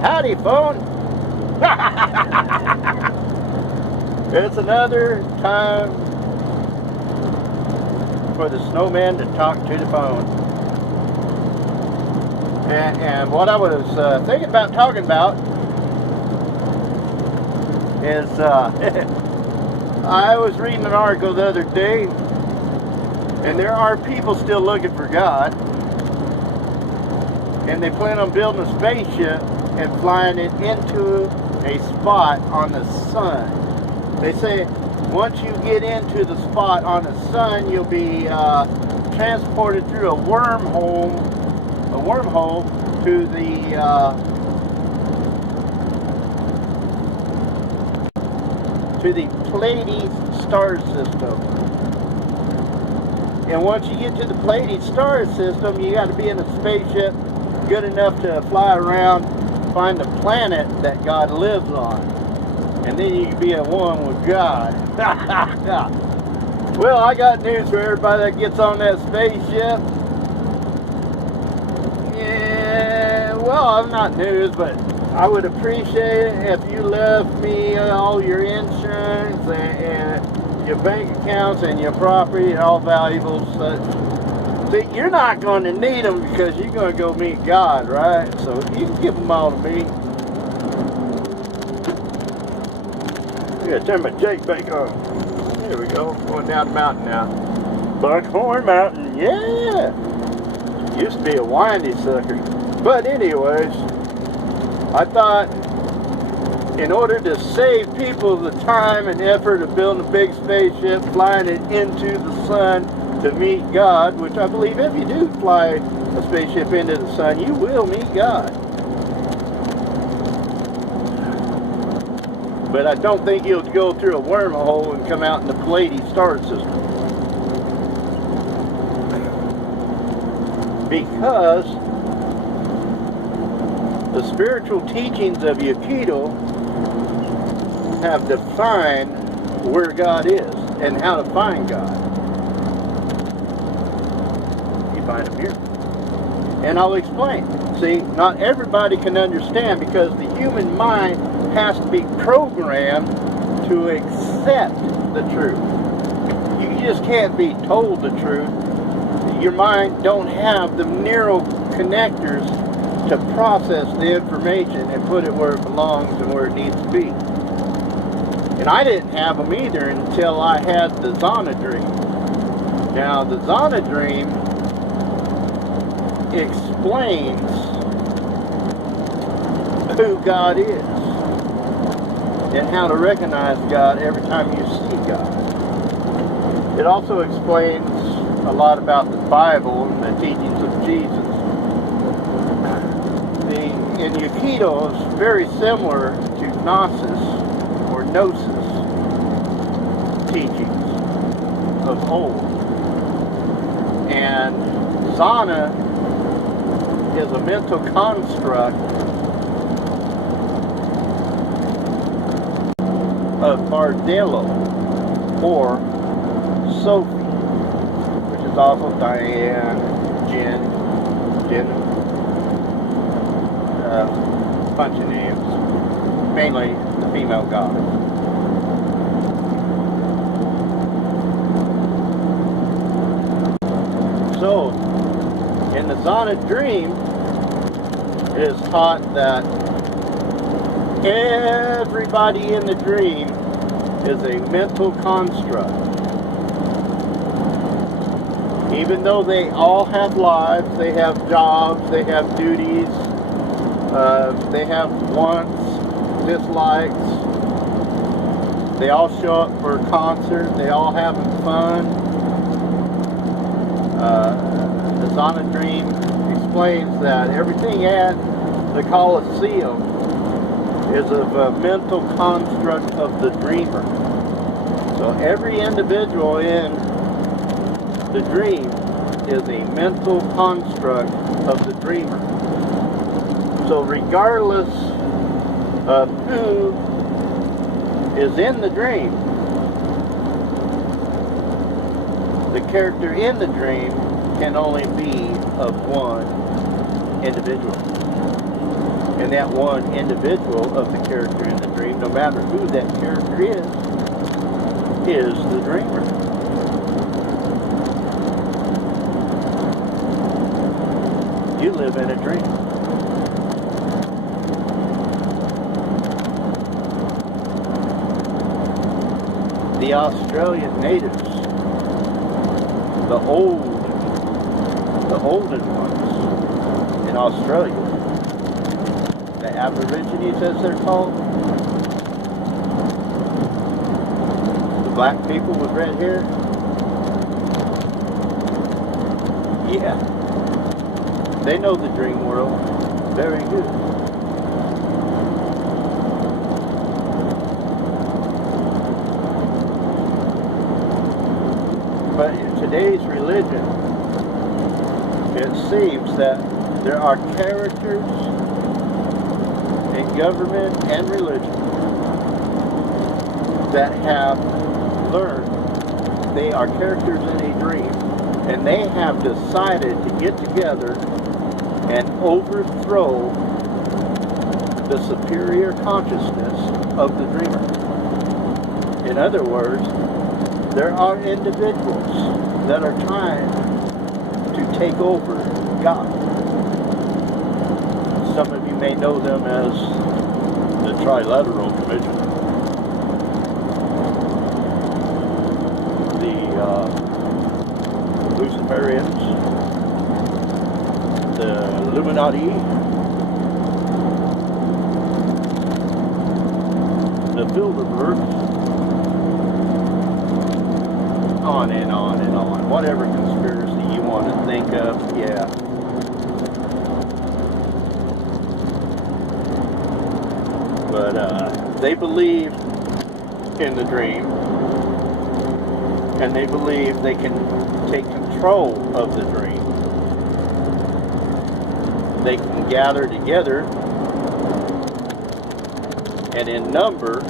Howdy, phone. It's another time for the snowman to talk to the phone. And what I was thinking about talking about is I was reading an article the other day, and there are people still looking for God, and they plan on building a spaceship and flying it into a spot on the sun. They say once you get into the spot on the sun, you'll be transported through a wormhole to the Pleiades star system. And once you get to the Pleiades star system, you got to be in a spaceship good enough to fly around, find the planet that God lives on, and then you can be at one with God. Well, I got news for everybody that gets on that spaceship. Yeah, well, I'm not news, but I would appreciate it if you left me all your insurance and your bank accounts and your property and all valuables. See, you're not going to need them because you're going to go meet God, right? So you can give them all to me. I gotta turn my Jake back on. There we go. Going down the mountain now. Buckhorn Mountain, yeah! Used to be a windy sucker. But anyways, I thought in order to save people the time and effort of building a big spaceship, flying it into the sun to meet God, which I believe if you do fly a spaceship into the sun, you will meet God. But I don't think you'll go through a wormhole and come out in the Pleiades star system. Because the spiritual teachings of Aikido have defined where God is and how to find God. You find him here. And I'll explain. See, not everybody can understand because the human mind has to be programmed to accept the truth. You just can't be told the truth. Your mind don't have the neural connectors to process the information and put it where it belongs and where it needs to be. And I didn't have them either until I had the Zana dream. Now, the Zana dream explains who God is and how to recognize God every time you see God. It also explains a lot about the Bible and the teachings of Jesus. In Aikido is very similar to Gnosis or Gnosis teachings of old. And Zana is a mental construct of Bardello or Sophie, which is also Diane, Jen, bunch of names, mainly the female goddess. So, in the Zana dream, it is taught that everybody in the dream is a mental construct. Even though they all have lives, they have jobs, they have duties, they have wants, dislikes, they all show up for a concert, they all having fun. The Zana dream explains that everything at the Colosseum is of a mental construct of the dreamer. So every individual in the dream is a mental construct of the dreamer. So regardless of who is in the dream, the character in the dream can only be of one individual. And that one individual of the character in the dream, no matter who that character is the dreamer. You live in a dream. The Australian natives, the olden ones in Australia, the Aborigines as they're called, the black people with red hair, yeah, they know the dream world very good. But in today's religion, it seems that there are characters in government and religion that have learned they are characters in a dream, and they have decided to get together and overthrow the superior consciousness of the dreamer. In other words, there are individuals that are trying to take over God. Some of you may know them as the Trilateral Commission, the Luciferians, the Illuminati, the Bilderbergs, on and on and on. Whatever conspiracy you want to think of, yeah. But they believe in the dream, and they believe they can take control of the dream. They can gather together and in number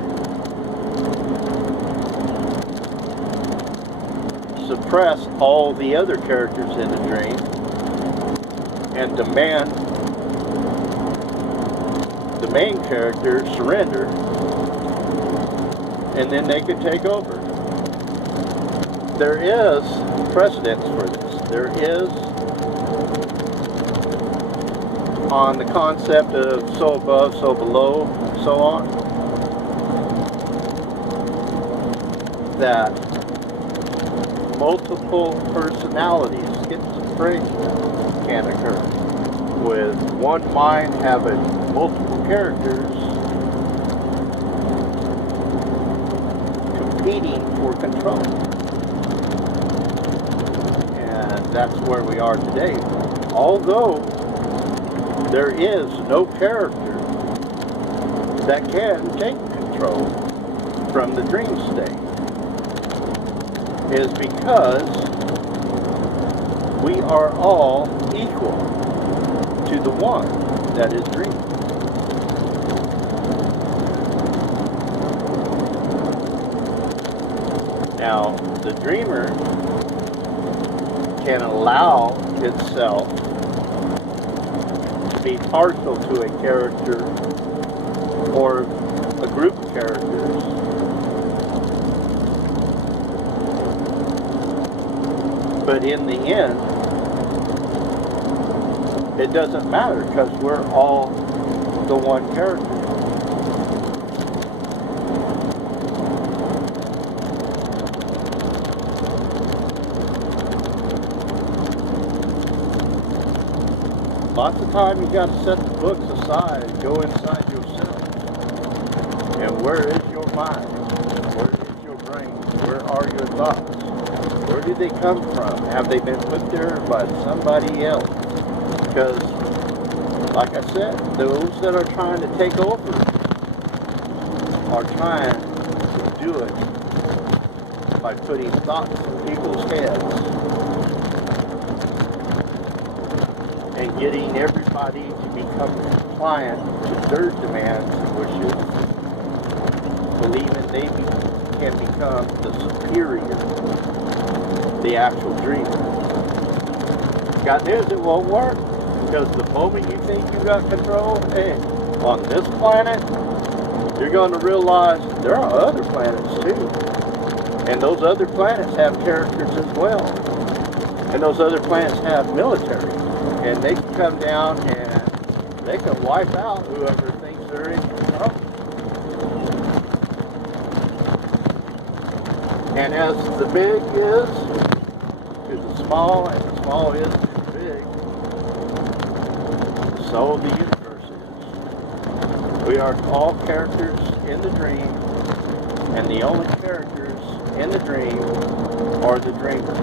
suppress all the other characters in the dream and demand the main character surrender, and then they could take over. There is precedence for this. There is on the concept of so above, so below, so on, that multiple personalities, schizophrenia, can occur, with one mind having multiple characters competing for control. And that's where we are today. Although there is no character that can take control from the dream state, is because we are all equal to the one that is dreaming. Now, the dreamer can allow itself to be partial to a character or a group of characters, but in the end, it doesn't matter because we're all the one character. Lots of time you got to set the books aside, go inside yourself. And where is your mind? Where is your brain? Where are your thoughts? Where did they come from? Have they been put there by somebody else? Because, like I said, those that are trying to take over are trying to do it by putting thoughts in people's heads and getting everybody to become compliant to their demands and wishes, believing they can become the superior, the actual dreamer. Got news, it won't work, because the moment you think you got control, hey, on this planet, you're going to realize there are other planets too. And those other planets have characters as well. And those other planets have military. And they can come down and they can wipe out whoever thinks they're in control. And as the big is to the small, and the small is to the big, so the universe is. We are all characters in the dream, and the only characters in the dream are the dreamers.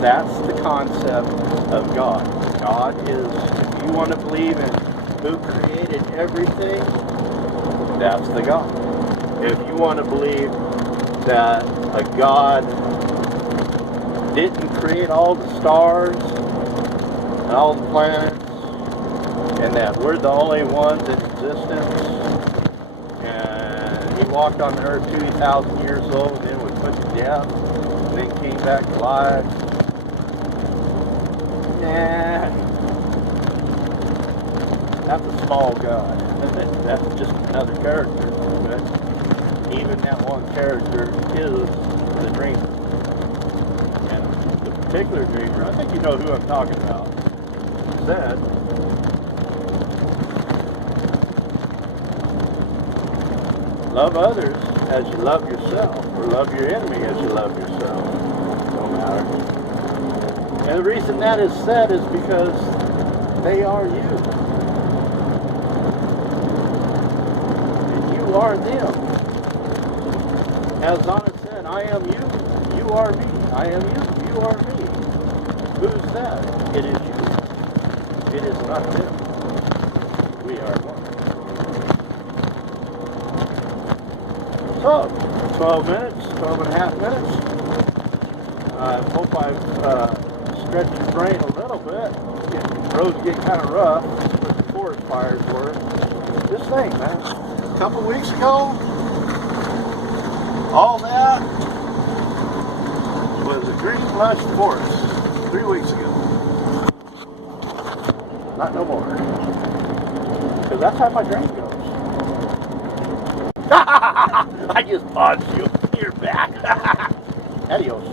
That's the concept of God. God is, if you want to believe in who created everything, that's the God. If you want to believe that a God didn't create all the stars and all the planets, and that we're the only ones in existence, and he walked on the earth 2,000 years old, and then was put to death, and then came back to life. Nah, that's a small God. That's just another character. But even that one character is the dreamer. And the particular dreamer, I think you know who I'm talking about, said, love others as you love yourself, or love your enemy as you love yourself. No matter. And the reason that is said is because they are you. And you are them. As Zana said, I am you, you are me. I am you, you are me. Who's that? It is you. It is not them. We are one. So, 12 minutes, 12 and a half minutes. I hope I've stretched your brain a little bit. The roads get kind of rough, where the forest fires were. Just think, man. A couple weeks ago, all that was a green lush forest. 3 weeks ago. Not no more. Because that's how my brain goes. I just punched you. You're back. Adios.